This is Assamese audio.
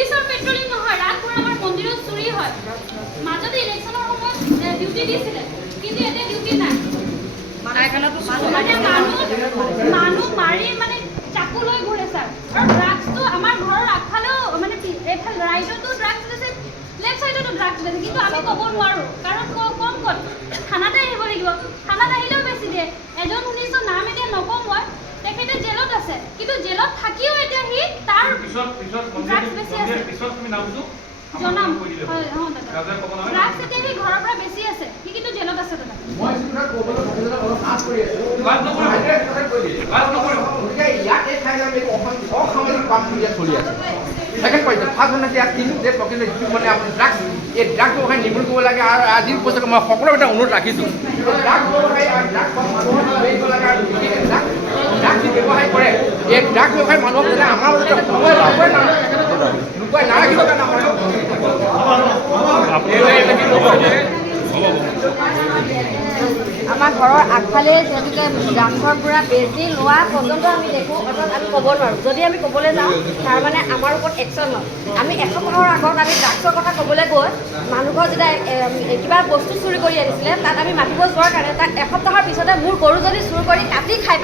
পুলিচৰ পেট্ৰলিং নহয়, ৰাতভৰ আমাৰ মন্দিৰত চুৰি হয়। মাজতে ইলেকশ্যনৰ সময়ত ডিউটি দিছিলে, কিন্তু এতিয়া ডিউটি নাই। মানে মানুহ মাৰি মানে চাকু লৈ ঘূৰে ছাৰ। আৰু ড্ৰাগছটো আমাৰ ঘৰৰ আগফালেও মানে এইফালে ৰাইজতো ড্ৰাগছ লৈছে, লেফ্ট চাইডতো ড্ৰাগছ লৈছে, কিন্তু আমি ক'ব নোৱাৰোঁ, কাৰণ কম ক'ত থানাতে আহিব লাগিব। থানাত আহিলেও বেছি দিয়ে। এজন শুনিছোঁ, নাম এতিয়া নকওঁ মই, তেখেতে জেলত আছে, কিন্তু জেলত থাকিও এতিয়া সি তাৰ ড্ৰাগছ বেছি আছে। জনাম হয়, দাদা ড্ৰাগছ এতিয়া সি ঘৰৰ পৰা বেছি আছে, সি কিন্তু জেলত আছে দাদা। সেকেন্ড পইণ্ট ফাৰ্ষ্ট মানে ইয়াত তিনি যে প্ৰকৃত যিটো মানে আপুনি ড্ৰাগছ, এই ড্ৰাগছ ব্যৱসায় নিৰ্মূল কৰিব লাগে। আৰু আজিৰ পইচাটো মই সকলো এটা অনুৰোধ ৰাখিছোঁ, ড্ৰাগছ ব্যৱসায় আৰু ড্ৰাগছ ড্ৰাগছ ব্যৱসায় কৰে, এই ড্ৰাগছ ব্যৱসায় মানুহক যাতে আমাৰ মাজতে লুকুৱাই নাৰাখিব কাৰণে আমাৰ ঘৰৰ আগফালে তেওঁলোকে ড্ৰাগছৰ পৰা বেজি লোৱা পৰ্যন্ত আমি দেখোঁ, অৰ্থাৎ আমি ক'ব নোৱাৰোঁ। যদি আমি ক'বলৈ যাওঁ, তাৰমানে আমাৰ ওপৰত একশ্যন লয়। আমি এসপ্তাহৰ আগত আমি ড্ৰাগছৰ কথা ক'বলৈ গৈ মানুহঘৰ যেতিয়া কিবা বস্তু চুৰি কৰি আনিছিলে, তাত আমি মাতিব যোৱাৰ কাৰণে তাত এসপ্তাহৰ পিছতে মোৰ গৰুজনী চুৰ কৰি কাটি খাই পেলাইছে।